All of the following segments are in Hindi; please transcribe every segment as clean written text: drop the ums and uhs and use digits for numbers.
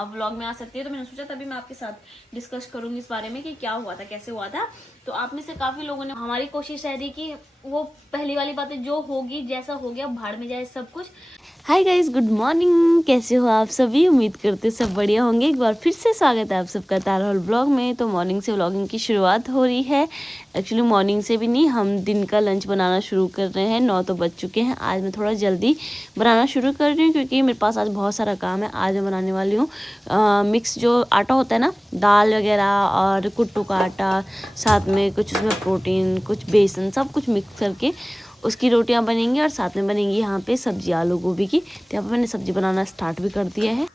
अब व्लॉग में आ सकती है, तो मैंने सोचा तभी मैं आपके साथ डिस्कस करूंगी इस बारे में कि क्या हुआ था, कैसे हुआ था। तो आप में से काफी लोगों ने, हमारी कोशिश रह रही कि वो पहली वाली बातें जो होगी, जैसा हो गया भाड़ में जाए सब कुछ। हाय गाइस, गुड मॉर्निंग, कैसे हो आप सभी? उम्मीद करते सब बढ़िया होंगे। एक बार फिर से स्वागत है आप सबका तारा हॉल ब्लॉग में। तो मॉर्निंग से व्लॉगिंग की शुरुआत हो रही है। एक्चुअली मॉर्निंग से भी नहीं, हम दिन का लंच बनाना शुरू कर रहे हैं। 9 तो बज चुके हैं। आज मैं थोड़ा जल्दी बनाना शुरू कर रही हूँ क्योंकि मेरे पास आज बहुत सारा काम है। आज मैं बनाने वाली हूँ मिक्स जो आटा होता है ना, दाल वगैरह और कुट्टू का आटा, साथ में कुछ उसमें प्रोटीन, कुछ बेसन, सब कुछ मिक्स करके उसकी रोटियां बनेंगी और साथ में बनेंगी यहाँ पे सब्जी आलू गोभी की। तो यहाँ पे मैंने सब्जी बनाना स्टार्ट भी कर दिया है।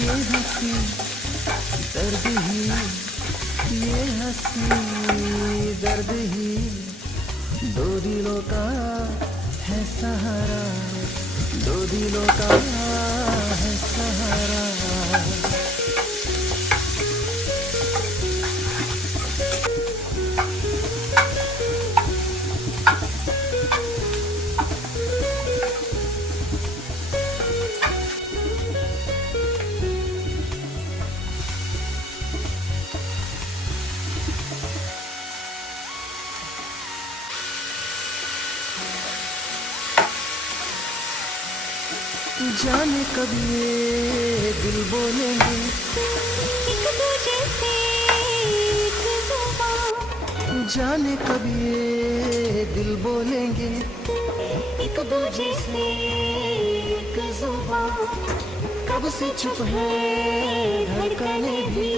ये हंसी दर्द ही, ये हंसी दर्द ही, दो दिलों का है सहारा, दो दिलों का है सहारा। जाने कब ये दिल बोलेंगे एक दूजे से एक जुबान, जाने कब ये दिल बोलेंगे एक दूजे से एक जुबान। कब से चुप है धड़कनें भी,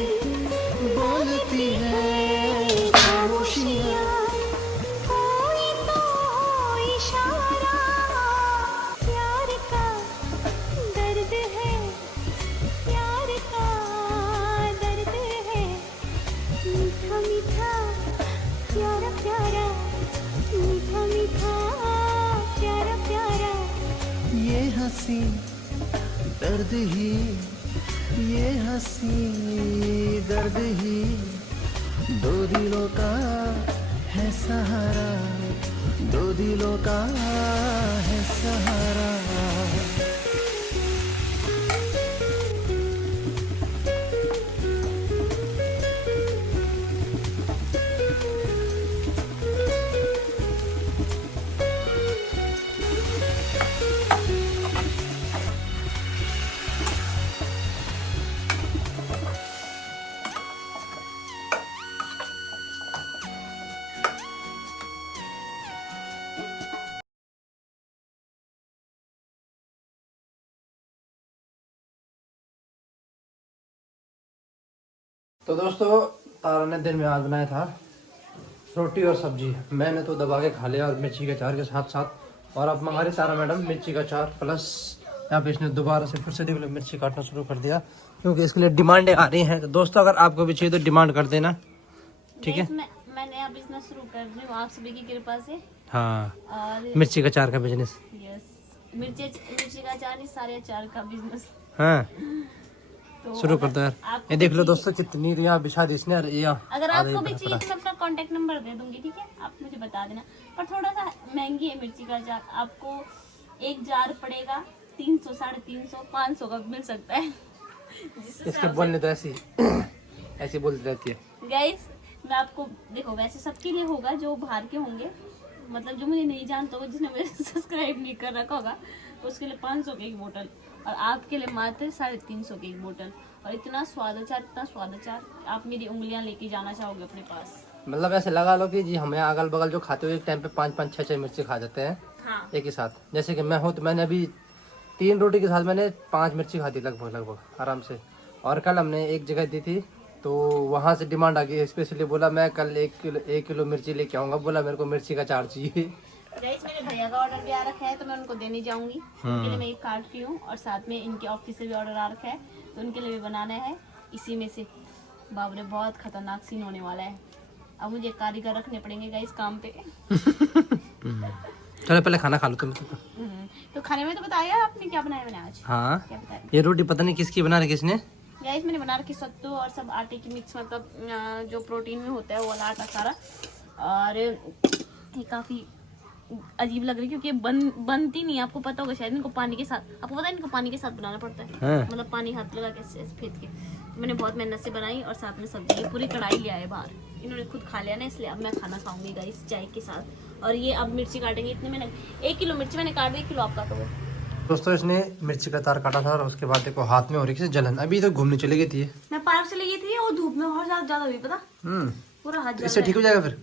बोलती है खामोशियाँ। कोई तो हो इशारा, प्यार का दर्द है, प्यार का दर्द है। मीठा मीठा प्यारा प्यारा, मीठा मीठा प्यारा प्यारा। ये हंसी दर्द ही, ये हंसी दर्द ही, दो दिलों का है सहारा, दो दिलों का है सहारा। तो दोस्तों, तारा ने दिन में आज बनाया था रोटी और सब्जी। मैंने तो दबा के खा लिया और मिर्ची के अचार के साथ साथ। और अब मंगा रही तारा मैडम मिर्ची का अचार प्लस यहाँ पे इसने दोबारा से फिर से देख लो मिर्ची काटना शुरू कर दिया क्योंकि इसके लिए डिमांडें आ रही हैं। तो दोस्तों, अगर आपको भी चाहिए तो डिमांड कर देना, ठीक है? मैं नया बिजनेस शुरू कर रही हूँ आप सभी की कृपा से। हाँ, और मिर्ची का अचार का बिजनेस। यस, मिर्ची का अचार नहीं, सारे अचार का बिजनेस। हाँ, तो शुरू कर दो यार। ये देख लो दोस्तों, कितनी रिया बिछा दी इसने। अगर आपको भी चाहिए तो मैं अपना कांटेक्ट नंबर दे दूंगी, ठीक है? आप मुझे बता देना। पर थोड़ा सा महंगी है मिर्ची का अचार, आपको एक जार पड़ेगा 300, 350, 500 का मिल सकता है। इसके बोलने तो ऐसी ऐसी बोलती रहती है। गाइस, मैं आपको देखो, वैसे सबके लिए होगा जो बाहर के होंगे, मतलब जो मुझे नहीं जानता होगा, जिसने मुझे सब्सक्राइब नहीं कर रखा होगा, उसके लिए 500 की एक बोतल, और आपके लिए मात्र 350 की एक बोतल। और इतना स्वाद अचार, आप मेरी उंगलियां लेके जाना चाहोगे अपने पास। मतलब ऐसे लगा लो कि जी हमें अगल बगल जो खाते हुए एक टाइम पे 5-5, 6-6 मिर्ची खा जाते हैं। हाँ। एक ही साथ। जैसे कि मैं हूँ तो मैंने अभी 3 रोटी के साथ मैंने 5 मिर्ची खा दी लगभग आराम से। और कल हमने एक जगह दी थी तो वहाँ से डिमांड आ गई, स्पेशली बोला मैं कल 1 किलो मिर्ची लेके आऊँगा, बोला मेरे को मिर्ची का अचार चाहिए। गाइस मेरे भैया का ऑर्डर भी आ रखा है तो मैं उनको देने जाऊंगी। उनके लिए मैं एक काट रही हूँ और साथ में इनके ऑफिस से भी ऑर्डर आ रखा है तो उनके लिए भी बनाना है। इसी में से बाप रे बहुत खतरनाक सीन होने वाला है। अब मुझे कारीगर रखने पड़ेंगे गाइस काम पे। चलो पहले खाना खा लो तुम। तो खाने में तो बताया आपने क्या बनाया मैंने आज? हाँ क्या बताया ये रोटी पता नहीं किसकी बना रही किसने। गाइस मैंने बना रखी सत्तू और सब आटे की मिक्स, मतलब जो प्रोटीन में होता है वो वाला आटा सारा। और ये काफी अजीब लग रही है क्योंकि बनती नहीं है। आपको पता होगा शायद, इनको पानी के साथ, आपको पता है इनको पानी के साथ बनाना पड़ता है। हाँ। मतलब पानी हाथ लगा के ऐसे फेंट के। मैंने बहुत मेहनत से बनाई और साथ में सब्जी, ये पूरी कढ़ाई ले आए बाहर, इन्होंने खुद खा लिया ना, इसलिए अब मैं खाना खाऊंगी गाइस चाय के साथ। और ये अब मिर्ची काटेंगे, इतने मैंने 1 किलो मिर्ची मैंने काट दी, 1 किलो आप काटोगे। दोस्तों इसने मिर्ची का तार काटा था और उसके बाद देखो हाथ में हो रही है जलन। अभी तो घूमने चली गई थी। मैं पार्क से लगी थी और धूप में और ज्यादा हुई पता, पूरा हाथ जल इससे रहा ठीक है। हो जाएगा फिर।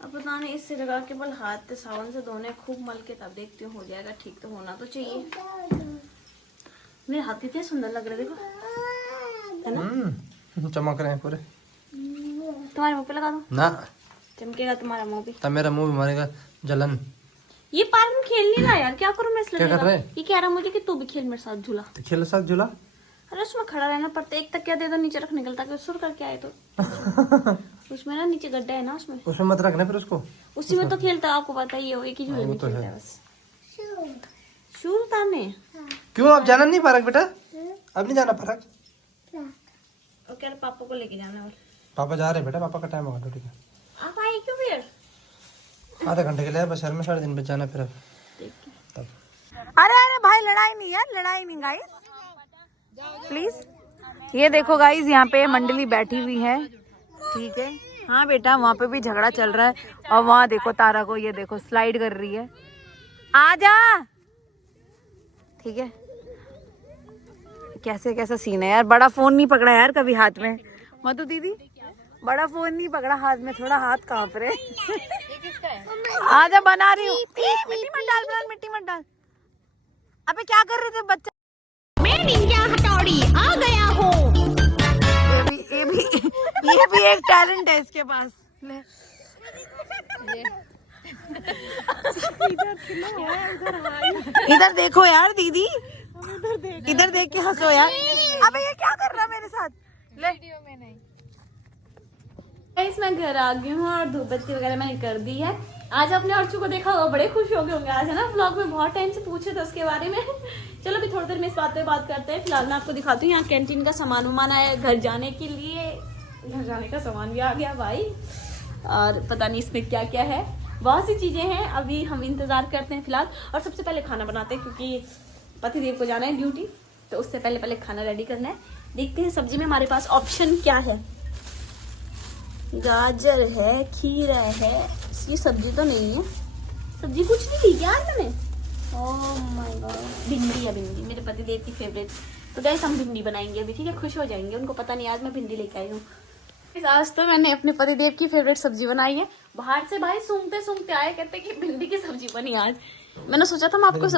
अब पता नहीं, इससे लगा के बल हाथ साबुन से धोने खूब मल के तब देखती हूँ हो जाएगा ठीक। तो होना तो चाहिए। मेरे हाथ कितने सुंदर लग रहे देखो, है ना? चमक रहे हैं पूरे। तुम्हारे मुंह पे लगा दो ना चमकेगा तुम्हारा मुंह भी। तब मेरा मुंह भी मारेगा जलन। ये पार्क में खेल नहीं रहा यार, क्या करूं मैं इसलिए। क्या कर रहे हैं? ये कह रहा मुझे कि तू भी खेल मेरे साथ झूला। तो खेल साथ झूला। अरे उसमें खड़ा रहना पड़ता है, एक तकिया दे दो नीचे रखने के लिए ताकि सुर करके आए। तो उसमें ना नीचे गड्ढा है ना, उसमें मत रखना फिर उसको। उसी में तो खेलता है, आपको पता ही है, एक ही झूले वो में तो खेलता है। है बस। शूज उतारने क्यों आप जाना नहीं पार्क बेटा? अब नहीं जाना पार्क? और कह रहे पापा को लेके जाना। और पापा जा रहे हैं बेटा, पापा का टाइम होगा ड्यूटी का। आप आए क्यों फिर? आधे घंटे के लिए बस, शहर में 3:30 बजे जाना फिर। अब तब अरे अरे भाई लड़ाई नहीं यार, लड़ाई नहीं गाइस प्लीज। ये देखो गाइस यहाँ पे मंडली बैठी हुई है, ठीक है। हाँ बेटा वहाँ पे भी झगड़ा चल रहा है। और वहाँ देखो तारा को, ये देखो स्लाइड कर रही है, आ जा, ठीक है। कैसे कैसा सीन है यार। बड़ा फोन नहीं पकड़ा यार कभी हाथ में, मधु दीदी बड़ा फोन नहीं पकड़ा हाथ में, थोड़ा हाथ कांप रहे। आजा बना रही हूँ। मिट्टी मत डाल बिलाल, मिट्टी मत डाल। अबे क्या कर रहे थे बच्चे? मैं निंजा हथौड़ी आ गया हूँ। ये भी एक टैलेंट है इसके पास। ले इधर देखो यार दीदी, इधर देख के हंसो यार। अबे ये क्या कर रहा है मेरे साथ? ले गाइस मैं घर आ गई हूँ और धूप बत्ती वगैरह मैंने कर दी है। आज आपने अर्चू को देखा होगा, बड़े खुश हो गए होंगे आज, है ना। व्लॉग में बहुत टाइम से पूछे थे उसके बारे में। चलो अभी थोड़ी देर में इस बात पे बात करते हैं। फिलहाल मैं आपको दिखाती हूँ, यहाँ कैंटीन का सामान वामान आया घर जाने के लिए। घर जाने का सामान भी आ गया भाई, और पता नहीं इसमें क्या क्या है, बहुत सी चीजें हैं। अभी हम इंतजार करते हैं फिलहाल, और सबसे पहले खाना बनाते हैं क्योंकि पतिदेव को जाना है ड्यूटी, तो उससे पहले खाना रेडी करना है। देखते हैं सब्जी में हमारे पास ऑप्शन क्या है। गाजर है, खीरा है, ये सब्जी तो नहीं है, सब्जी कुछ नहीं ली यार मैंने। ओह माय गॉड, भिंडी है, भिंडी मेरे पतिदेव की फेवरेट। तो गाइस हम भिंडी बनाएंगे अभी, ठीक है। खुश हो जाएंगे, उनको पता नहीं आज मैं भिंडी लेके आई हूँ। आज तो मैंने अपने पतिदेव की फेवरेट सब्जी बनाई है। बाहर से भाई सूंघते आए, कहते कि भिंडी की सब्जी बनी आज। मैंने सोचा था मैं आपको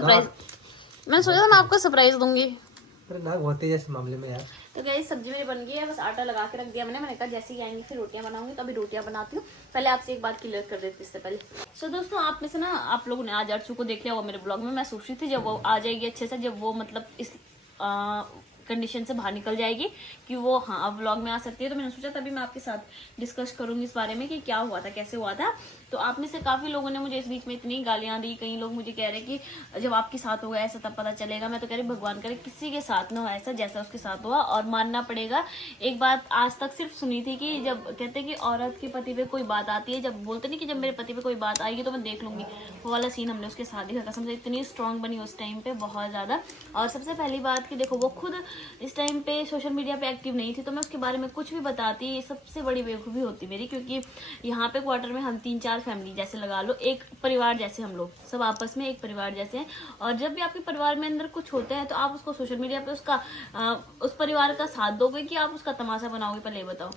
सरप्राइज दूंगी। नाक बहुत तेज है इस मामले में यार। तो गाइस सब्जी मेरी बन गई है, बस आटा लगा के रख दिया मैंने कहा जैसे ही आएंगे फिर रोटियां बनाऊंगी। तो अभी रोटियां बनाती हूँ। पहले आपसे एक बात क्लियर कर देती इससे पहले। सो दोस्तों, आप में से ना आप लोगों ने आज अर्चू को देख लिया वो मेरे ब्लॉग में। मैं सोच रही थी जब वो आ जाएगी अच्छे से, जब वो मतलब इस कंडीशन से बाहर निकल जाएगी कि वो अब व्लॉग में आ सकती है, तो मैंने सोचा तभी मैं आपके साथ डिस्कस करूंगी इस बारे में कि क्या हुआ था, कैसे हुआ था। तो आप में से काफी लोगों ने मुझे इस बीच में इतनी गालियां दी। कई लोग मुझे कह रहे कि जब आपके साथ होगा ऐसा तब पता चलेगा। मैं तो कह रही भगवान करे किसी के साथ ना हो ऐसा जैसा उसके साथ हुआ। और मानना पड़ेगा, एक बात आज तक सिर्फ सुनी थी कि जब कहते कि औरत के पति पे कोई बात आती है, जब बोलते नहीं कि जब मेरे पति पे कोई बात आएगी तो मैं देख लूंगी, वो वाला सीन हमने उसके साथ देखा। कसम से इतनी स्ट्रांग बनी उस टाइम पे, बहुत ज्यादा। और सबसे पहली बात कि देखो वो खुद इस टाइम पे सोशल मीडिया पे एक्टिव नहीं थी, तो मैं उसके बारे में कुछ भी बताती, ये सबसे बड़ी बेवकूफ़ी होती मेरी। क्योंकि यहाँ पे क्वार्टर में हम 3-4 फैमिली जैसे लगा लो, एक परिवार जैसे हम लोग सब आपस में एक परिवार जैसे हैं। और जब भी आपके परिवार में अंदर कुछ होता है तो आप उसको सोशल मीडिया पे उसका उस परिवार का साथ दोगे कि आप उसका तमाशा बनाओगे? पहले बताओ।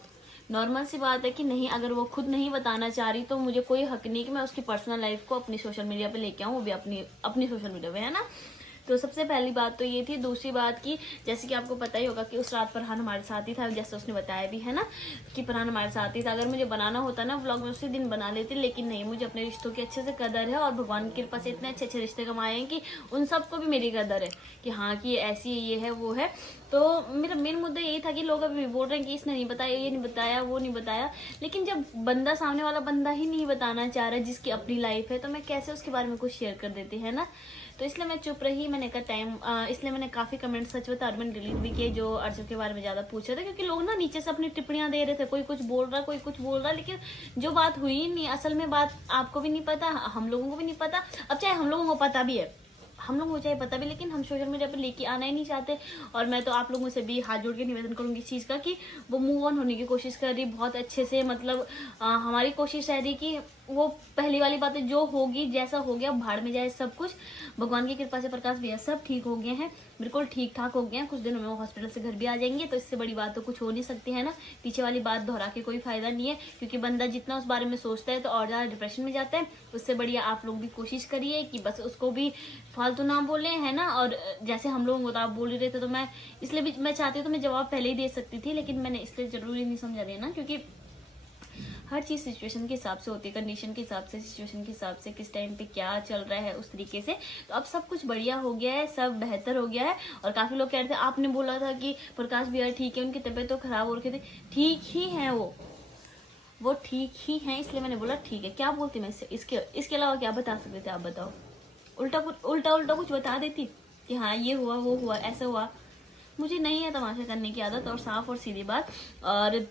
नॉर्मल सी बात है कि नहीं, अगर वो खुद नहीं बताना चाह रही तो मुझे कोई हक नहीं कि मैं उसकी पर्सनल लाइफ को अपनी सोशल मीडिया पे लेके आऊँ, वो भी अपनी सोशल मीडिया पे, है ना। तो सबसे पहली बात तो ये थी। दूसरी बात की जैसे कि आपको पता ही होगा कि उस रात फरहान हमारे साथ ही था, जैसे उसने बताया भी है ना कि फरहान हमारे साथ ही था। अगर मुझे बनाना होता ना व्लॉग में उसी दिन बना लेती, लेकिन नहीं, मुझे अपने रिश्तों की अच्छे से कदर है और भगवान की कृपा से इतने अच्छे अच्छे रिश्ते कमाए हैं कि उन सबको भी मेरी कदर है कि हाँ कि ऐसी ये है वो है। तो मेरा मेन मुद्दा यही था कि लोग अभी बोल रहे हैं कि इसने नहीं बताया, ये नहीं बताया, वो नहीं बताया, लेकिन जब बंदा सामने वाला बंदा ही नहीं बताना चाह रहा जिसकी अपनी लाइफ है तो मैं कैसे उसके बारे में कुछ शेयर कर देती है ना। तो इसलिए मैं चुप रही। मैंने कहा टाइम, इसलिए मैंने काफी कमेंट सच बता और मैंने डिलीट भी किए जो अर्जुन के बारे में ज्यादा पूछ रहे थे, क्योंकि लोग ना नीचे से अपनी टिप्पणियां दे रहे थे, कोई कुछ बोल रहा कोई कुछ बोल रहा, लेकिन जो बात हुई नहीं, असल में बात आपको भी नहीं पता, हम लोगों को भी नहीं पता। अब चाहे हम लोगों को पता भी है, हम लोगों को चाहे पता भी, लेकिन हम सोशल मीडिया पर लेके आना ही नहीं चाहते। और मैं तो आप लोगों से भी हाथ जोड़ के निवेदन करूंगी इस चीज़ का कि वो मूव ऑन होने की कोशिश कर रही बहुत अच्छे से। मतलब हमारी कोशिश रह रही कि वो पहली वाली बात है, जो होगी जैसा हो गया भाड़ में जाए सब कुछ। भगवान की कृपा से प्रकाश भैया सब ठीक हो गए हैं, बिल्कुल ठीक ठाक हो गए हैं। कुछ दिनों में वो हॉस्पिटल से घर भी आ जाएंगे, तो इससे बड़ी बात तो कुछ हो नहीं सकती है ना। पीछे वाली बात दोहरा के कोई फायदा नहीं है, क्योंकि बंदा जितना उस बारे में सोचता है तो और ज़्यादा डिप्रेशन में जाता है। उससे बढ़िया आप लोग भी कोशिश करिए कि बस उसको भी फालतू ना बोले, है ना। और जैसे हम लोगों को तो आप बोल ही रहे थे, तो मैं इसलिए भी मैं चाहती हूँ तो मैं जवाब पहले ही दे सकती थी, लेकिन मैंने इसलिए जरूरी नहीं समझा देना, क्योंकि हर चीज़ सिचुएशन के हिसाब से होती है, कंडीशन के हिसाब से, सिचुएशन के हिसाब से, किस टाइम पे क्या चल रहा है उस तरीके से। तो अब सब कुछ बढ़िया हो गया है, सब बेहतर हो गया है। और काफ़ी लोग कह रहे थे, आपने बोला था कि प्रकाश भैया ठीक है, उनकी तबीयत तो खराब हो रखी थी। ठीक ही है वो ठीक ही हैं, इसलिए मैंने बोला ठीक है। क्या बोलती मैं इसके अलावा क्या बता सकते थे आप बताओ? उल्टा कुछ बता देती कि हाँ ये हुआ वो हुआ ऐसा हुआ। मुझे नहीं है तमाशा करने की आदत, और साफ और सीधी बात। और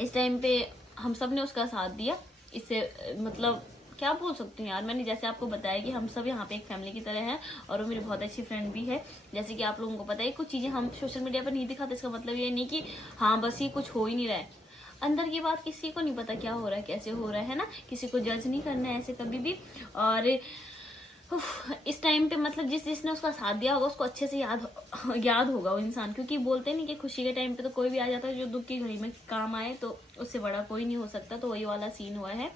इस टाइम पे हम सब ने उसका साथ दिया। इससे मतलब क्या बोल सकती हूँ यार, मैंने जैसे आपको बताया कि हम सब यहाँ पे एक फैमिली की तरह हैं, और वो मेरी बहुत अच्छी फ्रेंड भी है। जैसे कि आप लोगों को पता है, कुछ चीज़ें हम सोशल मीडिया पर नहीं दिखाते, इसका मतलब ये नहीं कि हाँ बस ही कुछ हो ही नहीं रहा है। अंदर की बात किसी को नहीं पता क्या हो रहा है, कैसे हो रहा है ना। किसी को जज नहीं करना है ऐसे कभी भी। और इस टाइम पे मतलब जिसने उसका साथ दिया होगा उसको अच्छे से याद होगा वो इंसान, क्योंकि बोलते नहीं कि खुशी के टाइम पे तो कोई भी आ जाता है, जो दुख की घड़ी में काम आए तो उससे बड़ा कोई नहीं हो सकता। तो वही वाला सीन हुआ है।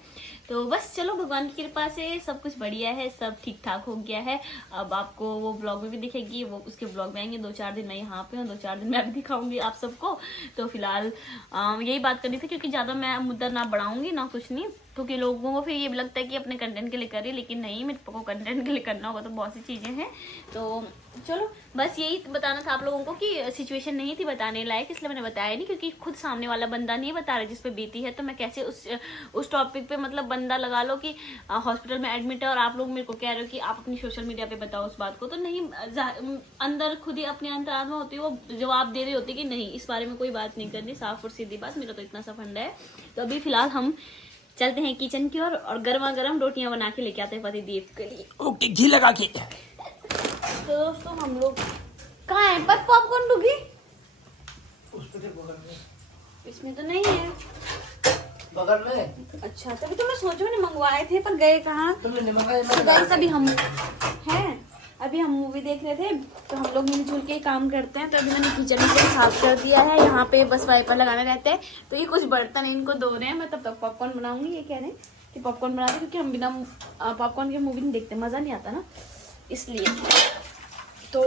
तो बस चलो, भगवान की कृपा से सब कुछ बढ़िया है, सब ठीक ठाक हो गया है। अब आपको वो ब्लॉग में भी दिखेगी, वो उसके ब्लॉग में आएंगे। 2-4 दिन मैं यहाँ पे हूँ, 2-4 दिन मैं भी दिखाऊंगी आप सबको। तो फिलहाल यही बात करनी थी, क्योंकि ज़्यादा मैं मुद्दा ना बढ़ाऊंगी ना कुछ नहीं, क्योंकि लोगों को फिर ये भी लगता है कि अपने कंटेंट के लिए कर रही, लेकिन नहीं, मेरे को कंटेंट के लिए करना होगा तो बहुत सी चीज़ें हैं। तो चलो बस यही बताना था आप लोगों को कि सिचुएशन नहीं थी बताने लायक, इसलिए मैंने बताया नहीं, क्योंकि खुद सामने वाला बंदा नहीं बता रहा जिस पे बीती है। तो मैं कैसे उस टॉपिक पे मतलब बंदा लगा लो कि हॉस्पिटल में एडमिट है और आप लोग मेरे को कह रहे हो कि आप अपनी सोशल मीडिया पे बताओ उस बात को। तो नहीं, अंदर खुद ही अपने अंतरात्मा होती है, वो जवाब दे रही होती कि नहीं इस बारे में कोई बात नहीं करनी, साफ और सीधी बात। मेरा तो इतना सा फंडा है। तो अभी फिलहाल हम चलते हैं किचन की ओर और गर्मा गर्म रोटियां बना के लेके आते हैं पति देव के लिए। ओके, घी लगा के। तो दोस्तों हम लोग कहाँ है? पर पॉपकॉर्न डूबी इसमें तो नहीं है, बगल में। अच्छा तभी तो मैं सोच मैंने मंगवाए थे, पर गए कहाँ? तुमने नहीं मंगाए? तो गाइस अभी हम मूवी देख रहे थे, तो हम लोग मिलजुल के काम करते हैं। तो अभी मैंने किचन को साफ कर दिया है, यहाँ पे बस वाइपर लगाने रहते हैं। तो ये कुछ बर्तन इनको धो रहे हैं, मैं तब तक पॉपकॉर्न बनाऊंगी। ये कह रहे हैं कि पॉपकॉर्न बना दे, क्योंकि हम बिना पॉपकॉर्न के मूवी नहीं देखते, मज़ा नहीं आता ना, इसलिए। तो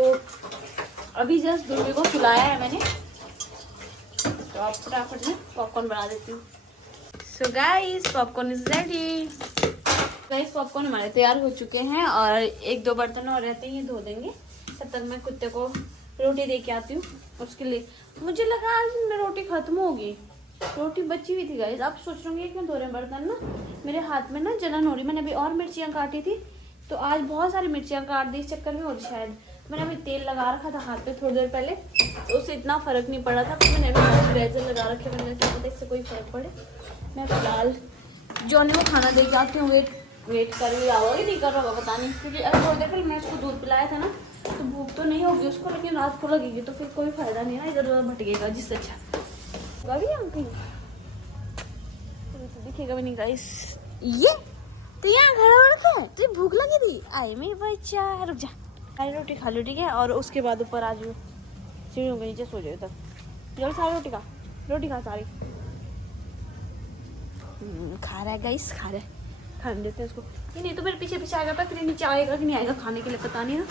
अभी जस्ट दुर्गे को सुलाया है मैंने, तो आप फटाफट में पॉपकॉर्न बना देती हूँ। So guys popcorn is ready. Guys popcorn हमारे तैयार हो चुके हैं, और 1-2 बर्तन और रहते हैं, ये धो देंगे। तब तक मैं कुत्ते को रोटी दे के आती हूँ उसके लिए। मुझे लगा आज में रोटी खत्म होगी, रोटी बची हुई थी गाइस। आप सोच रहे कि मैं धो रहे बर्तन ना, मेरे हाथ में ना जलन हो रही। मैंने अभी और मिर्चियाँ काटी थी, तो आज बहुत सारी मिर्चियाँ काट दी, इस चक्कर में हो रही शायद। मैंने अभी तेल लगा रखा था हाथ पे थोड़ी देर पहले, तो उससे इतना फर्क नहीं पड़ा था। मैंने अभी रेजर लगा रखे, मैंने क्या पता इससे कोई फर्क पड़े। मैं फिलहाल जॉनी को खाना दे जाती हूँ। वेट कर भी रहा होगा कि नहीं कर रहा होगा पता नहीं, क्योंकि अब थोड़ी देर पहले मैं उसको दूध पिलाया था ना, तो भूख तो नहीं होगी उसको, लेकिन रात को लगेगी, तो फिर कोई फायदा नहीं ना, इधर उधर भटकेगा, जिससे अच्छा होगा भी हम कहीं तो दिखेगा भी नहीं गाइस। ये तो यहाँ खड़ा रखा है, तुझे भूख लगी थी? आए मेरे बच्चा, रुक जा, सारी रोटी खा लो ठीक है, और उसके बाद ऊपर आ जाओ, सीढ़ियों के नीचे सो जाओ तब। जल्दी सारी रोटी खा सारी। खा रहा है गाइस, खा रहा है, खाने देते हैं उसको। ये नहीं तो फिर पीछे पीछे आएगा, फिर नीचे आएगा कि नहीं आएगा खाने के लिए पता नहीं ना।